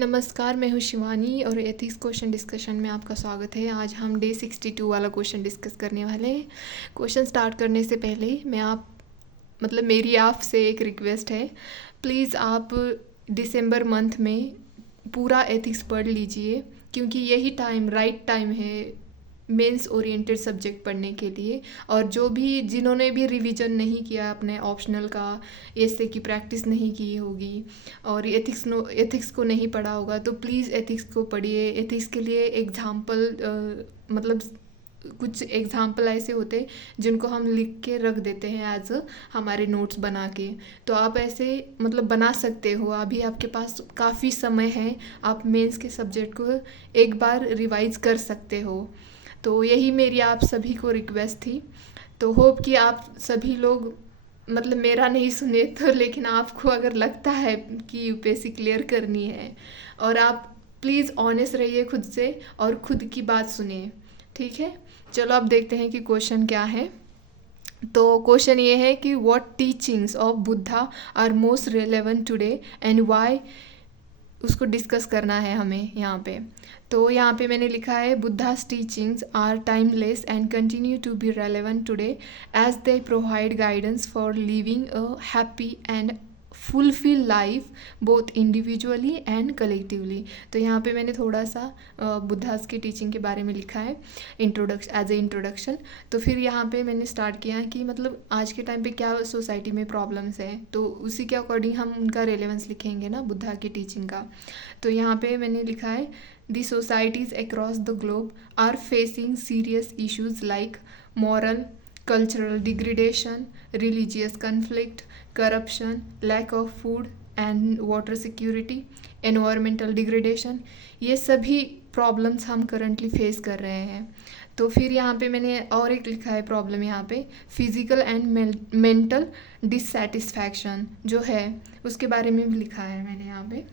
नमस्कार, मैं हूँ शिवानी और एथिक्स क्वेश्चन डिस्कशन में आपका स्वागत है। आज हम डे 62 वाला क्वेश्चन डिस्कस करने वाले हैं। क्वेश्चन स्टार्ट करने से पहले मेरी आपसे एक रिक्वेस्ट है। प्लीज़ आप दिसंबर मंथ में पूरा एथिक्स पढ़ लीजिए, क्योंकि यही राइट टाइम है मेंस ओरिएंटेड सब्जेक्ट पढ़ने के लिए। और जिन्होंने भी रिवीजन नहीं किया अपने ऑप्शनल का, एसे की प्रैक्टिस नहीं की होगी और एथिक्स को नहीं पढ़ा होगा, तो प्लीज़ एथिक्स को पढ़िए। एथिक्स के लिए कुछ एग्जाम्पल ऐसे होते हैं जिनको हम लिख के रख देते हैं एज हमारे नोट्स बना के। तो आप ऐसे बना सकते हो। अभी आपके पास काफ़ी समय है, आप मेंस के सब्जेक्ट को एक बार रिवाइज कर सकते हो। तो यही मेरी आप सभी को रिक्वेस्ट थी। तो होप कि आप सभी लोग मेरा नहीं सुने तो, लेकिन आपको अगर लगता है कि यूपीएससी क्लियर करनी है, और आप प्लीज़ ऑनेस्ट रहिए खुद से और खुद की बात सुनिए, ठीक है। चलो अब देखते हैं कि क्वेश्चन क्या है। तो क्वेश्चन ये है कि what teachings of Buddha are most relevant today and why, उसको डिस्कस करना है हमें यहाँ पे। तो यहाँ पे मैंने लिखा है Buddha's teachings are timeless and continue to be relevant today as they provide guidance for living a happy and fulfill life both individually and collectively. तो यहाँ पे मैंने थोड़ा सा बुद्धास की टीचिंग के बारे में लिखा है एज ए इंट्रोडक्शन। तो फिर यहाँ पे मैंने स्टार्ट किया कि आज के टाइम पे क्या सोसाइटी में प्रॉब्लम्स है, तो उसी के अकॉर्डिंग हम उनका रेलेवेंस लिखेंगे ना बुद्धा की टीचिंग का। तो यहाँ पे मैंने लिखा है the societies across the globe are facing serious issues like moral cultural degradation, religious conflict, corruption, lack of food and water security, environmental degradation, ये सभी प्रॉब्लम्स हम करंटली फेस कर रहे हैं। तो फिर यहाँ पे मैंने और एक लिखा है प्रॉब्लम, यहाँ पे फिजिकल एंड मेंटल डिससेटिस्फैक्शन जो है उसके बारे में भी लिखा है मैंने यहाँ पे।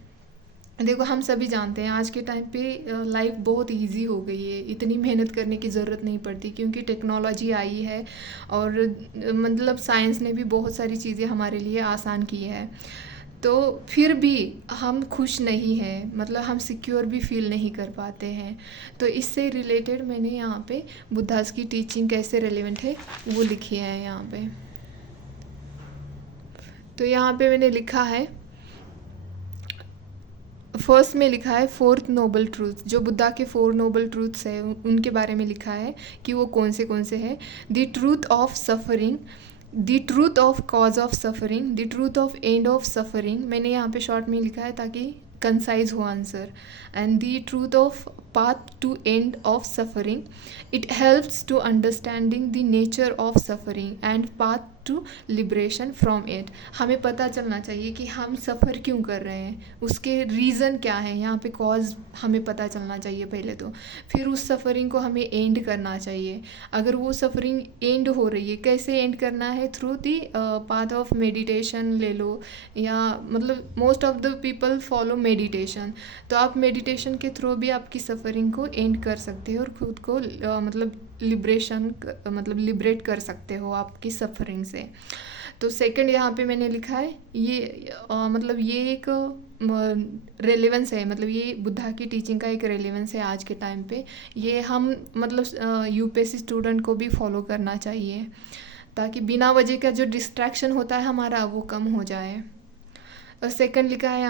देखो, हम सभी जानते हैं आज के टाइम पे लाइफ बहुत इजी हो गई है, इतनी मेहनत करने की ज़रूरत नहीं पड़ती क्योंकि टेक्नोलॉजी आई है और साइंस ने भी बहुत सारी चीज़ें हमारे लिए आसान की है। तो फिर भी हम खुश नहीं हैं, हम सिक्योर भी फील नहीं कर पाते हैं। तो इससे रिलेटेड मैंने यहाँ पे बुद्धास की टीचिंग कैसे रेलेवेंट है वो लिखी है यहाँ पे। तो यहाँ पे मैंने लिखा है, फर्स्ट में लिखा है फोर्थ नोबल ट्रूथ, जो बुद्धा के 4 नोबल ट्रूथ्स है उनके बारे में लिखा है कि वो कौन से हैं। The truth of suffering, the truth of cause of suffering, the truth of end of suffering, मैंने यहाँ पे शॉर्ट में लिखा है ताकि कंसाइज हो answer, and the truth of path to end of suffering. It helps to understanding the nature of suffering and path to liberation from it. हमें पता चलना चाहिए कि हम सफ़र क्यों कर रहे हैं, उसके रीज़न क्या है, यहाँ पे कॉज हमें पता चलना चाहिए पहले तो। फिर उस सफ़रिंग को हमें एंड करना चाहिए। अगर वो सफ़रिंग एंड हो रही है, कैसे एंड करना है, through the path of meditation ले लो, या most of the people follow meditation. तो आप मेडिटेशन के थ्रू भी आपकी सफ़रिंग को एंड कर सकते हो और खुद को लिबरेट कर सकते हो आपकी सफ़रिंग से। तो सेकंड यहाँ पे मैंने लिखा है ये एक रेलेवेंस है, ये बुद्धा की टीचिंग का एक रेलेवेंस है आज के टाइम पे। ये हम यूपीएससी स्टूडेंट को भी फॉलो करना चाहिए ताकि बिना वजह का जो डिस्ट्रैक्शन होता है हमारा वो कम हो जाए। और सेकंड लिखा है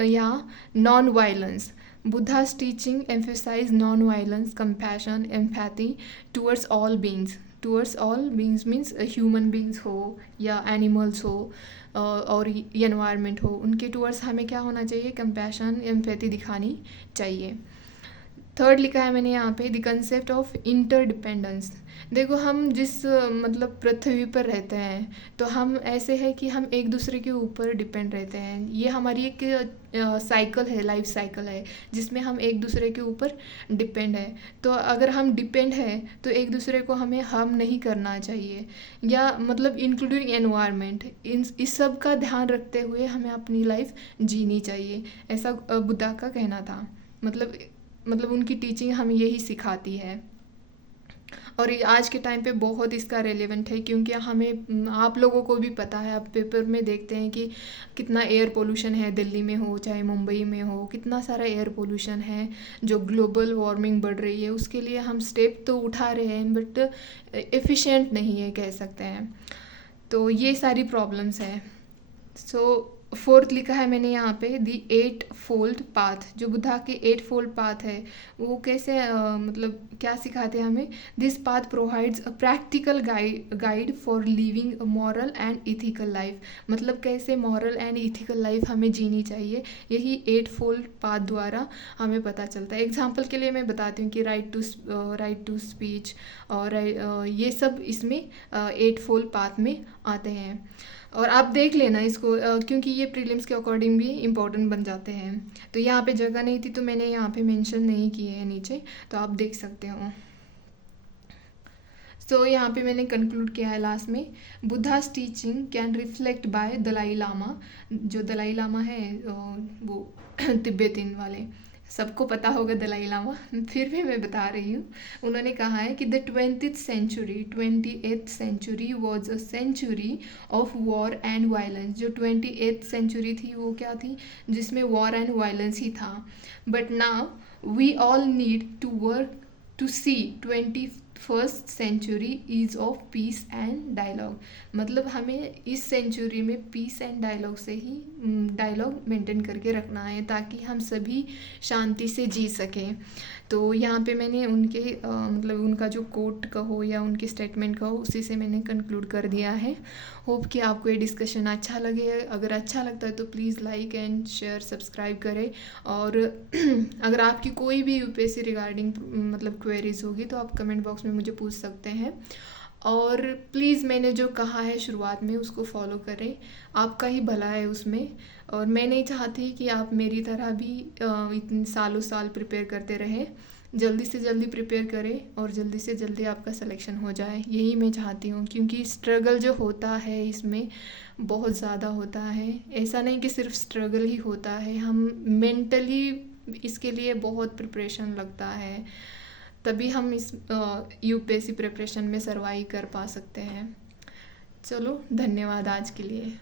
यहाँ non violence, Buddha's teaching emphasize non-violence, compassion, empathy towards all beings. Towards all beings means human beings हो या animals हो और environment हो, उनके towards हमें क्या होना चाहिए, compassion, empathy दिखानी चाहिए। थर्ड लिखा है मैंने यहाँ पे द कंसेप्ट ऑफ इंटरडिपेंडेंस। देखो, हम जिस पृथ्वी पर रहते हैं तो हम ऐसे है कि हम एक दूसरे के ऊपर डिपेंड रहते हैं। ये हमारी एक साइकिल है, लाइफ साइकिल है जिसमें हम एक दूसरे के ऊपर डिपेंड है। तो अगर हम डिपेंड है तो एक दूसरे को हमें हार्म नहीं करना चाहिए, या इंक्लूडिंग एनवायरनमेंट, इस सब का ध्यान रखते हुए हमें अपनी लाइफ जीनी चाहिए, ऐसा बुद्धा का कहना था। उनकी टीचिंग हमें यही सिखाती है। और ये आज के टाइम पे बहुत इसका रेलेवेंट है, क्योंकि हमें आप लोगों को भी पता है, आप पेपर में देखते हैं कि कितना एयर पोल्यूशन है, दिल्ली में हो चाहे मुंबई में हो, कितना सारा एयर पोल्यूशन है। जो ग्लोबल वार्मिंग बढ़ रही है उसके लिए हम स्टेप तो उठा रहे हैं, बट एफिशिएंट नहीं है कह सकते हैं। तो ये सारी प्रॉब्लम्स है। सो फोर्थ लिखा है मैंने यहाँ पे, दी 8-fold पाथ। जो बुद्धा के 8-fold पाथ है वो कैसे मतलब क्या सिखाते हैं हमें? This path provides a practical guide for living a moral and ethical life. मतलब कैसे मॉरल एंड इथिकल लाइफ हमें जीनी चाहिए, यही 8-fold पाथ द्वारा हमें पता चलता है। एग्जाम्पल के लिए मैं बताती हूँ कि राइट टू स्पीच और ये सब इसमें 8-fold पाथ में आते हैं। और आप देख लेना इसको, क्योंकि ये प्रीलिम्स के अकॉर्डिंग भी इम्पोर्टेंट बन जाते हैं। तो यहाँ पे जगह नहीं थी तो मैंने यहाँ पे मेंशन नहीं किए हैं नीचे, तो आप देख सकते हो। तो यहाँ पे मैंने कंक्लूड किया है लास्ट में, Buddha's teaching can reflect by Dalai Lama. जो दलाई लामा है वो तिब्बतियन वाले, सबको पता होगा दलाई लामा, फिर भी मैं बता रही हूँ। उन्होंने कहा है कि the 28th century was a century of war and violence. जो 28th सेंचुरी थी वो क्या थी? जिसमें वॉर एंड वायलेंस ही था। But now we all need to work to see 21st century is of peace and dialogue. मतलब हमें इस सेंचुरी में पीस एंड डायलॉग से ही डायलॉग मेंटेन करके रखना है, ताकि हम सभी शांति से जी सकें। तो यहाँ पे मैंने उनके मतलब उनका जो कोट कहो या उनकी स्टेटमेंट कहो, उसी से मैंने कंक्लूड कर दिया है। होप कि आपको ये डिस्कशन अच्छा लगे। अगर अच्छा लगता है तो please like and share, subscribe करें। और अगर आपकी कोई भी यूपीएससी रिगार्डिंग मतलब क्वेरीज होगी तो आप कमेंट बॉक्स में मुझे पूछ सकते हैं। और प्लीज़ मैंने जो कहा है शुरुआत में उसको फॉलो करें, आपका ही भला है उसमें। और मैं नहीं चाहती कि आप मेरी तरह भी इतने सालों साल प्रिपेयर करते रहें। जल्दी से जल्दी प्रिपेयर करें और जल्दी से जल्दी आपका सिलेक्शन हो जाए, यही मैं चाहती हूँ। क्योंकि स्ट्रगल जो होता है इसमें बहुत ज़्यादा होता है। ऐसा नहीं कि सिर्फ स्ट्रगल ही होता है, हम मेंटली इसके लिए बहुत प्रिपरेशन लगता है, तभी हम इस यूपीएससी प्रिपरेशन में सर्वाइव कर पा सकते हैं। चलो, धन्यवाद आज के लिए।